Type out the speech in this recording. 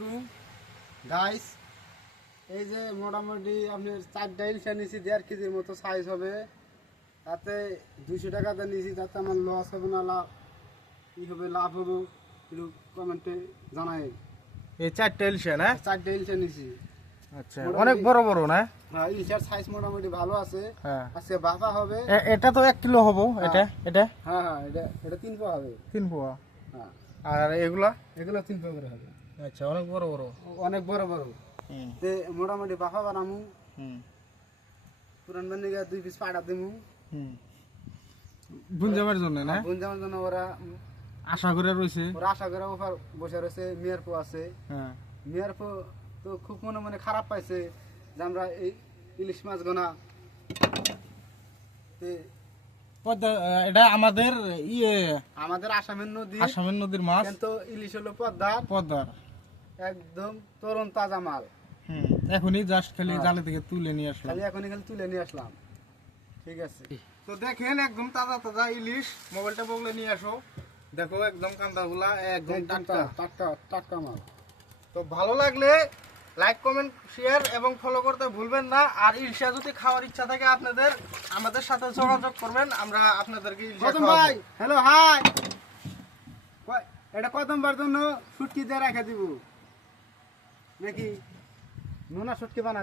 আলাইকুম গাইস, এই যে মোটামুটি আপনার 4টা ইলিশা নিয়েছি 1.5 কেজির মতো সাইজ হবে। তাতে 200 টাকাতে নিয়েছি, তাতে আমার লস হবে না লাভ কি হবে, লাভ হবে একটু কমেন্টে জানাই। এই 4টা ইলিশা না? 4টা ইলিশা নিয়েছি। আচ্ছা, অনেক বড় বড় না? হ্যাঁ, ইলিশার সাইজ মোটামুটি ভালো আছে। হ্যাঁ, আজকে বাফা হবে। এটা তো 1 কিলো হবে। এটা এটা হ্যাঁ হ্যাঁ, এটা 3 পোয়া হবে। 3 পোয়া। হ্যাঁ, আর এগুলা? এগুলো 3 পোয়া করে হবে। আচ্ছা, অনেক বড় বড়। অনেক বড় বড়। তে মোটামুটি বাফা বানামু। পুরান বানিয়ে 2 পিস পাড়া দিমু। বুনজামের জন্য না? বুনজামের জন্য ওরা আশা করে রয়েছে। ওরা আশা করে ওভার বসে রয়েছে। মেয়ের পো আছে। হ্যাঁ, মেয়ের পো তো খুব মনে মনে খারাপ পাইছে যে আমরা এই ইলিশ মাছ গোনা এটা আমাদের আমাদের আসামের নদীর মাছ, কিন্তু ইলিশ হলো পদ্মার একদম তরুণ তাজা মাল। এখনই জাস্ট খালি জালে থেকে তুলে নিয়ে আসলাম। খালি তুলে নিয়ে আসলাম। ঠিক আছে, তো দেখেন একদম তাজা তাজা ইলিশ। মোবাইলটা বগলে নিয়ে আসো। দেখো একদম কান্দাগুলা একদম টাটকা মাল। তো ভালো লাগলে লাইক কমেন্ট শেয়ার এবং ফলো করতে ভুলবেন না। আর ইলিশা যদি খাওয়ার ইচ্ছা থাকে আপনাদের আমাদের সাথে যোগাযোগ করবেন, আমরা আপনাদেরকে ইলিশা খাওয়াবো। ভাই হ্যালো হাই, এটা কতবার জন্য শুটকি দিয়ে রেখে দিব নাকি নোনা শুটকি বানা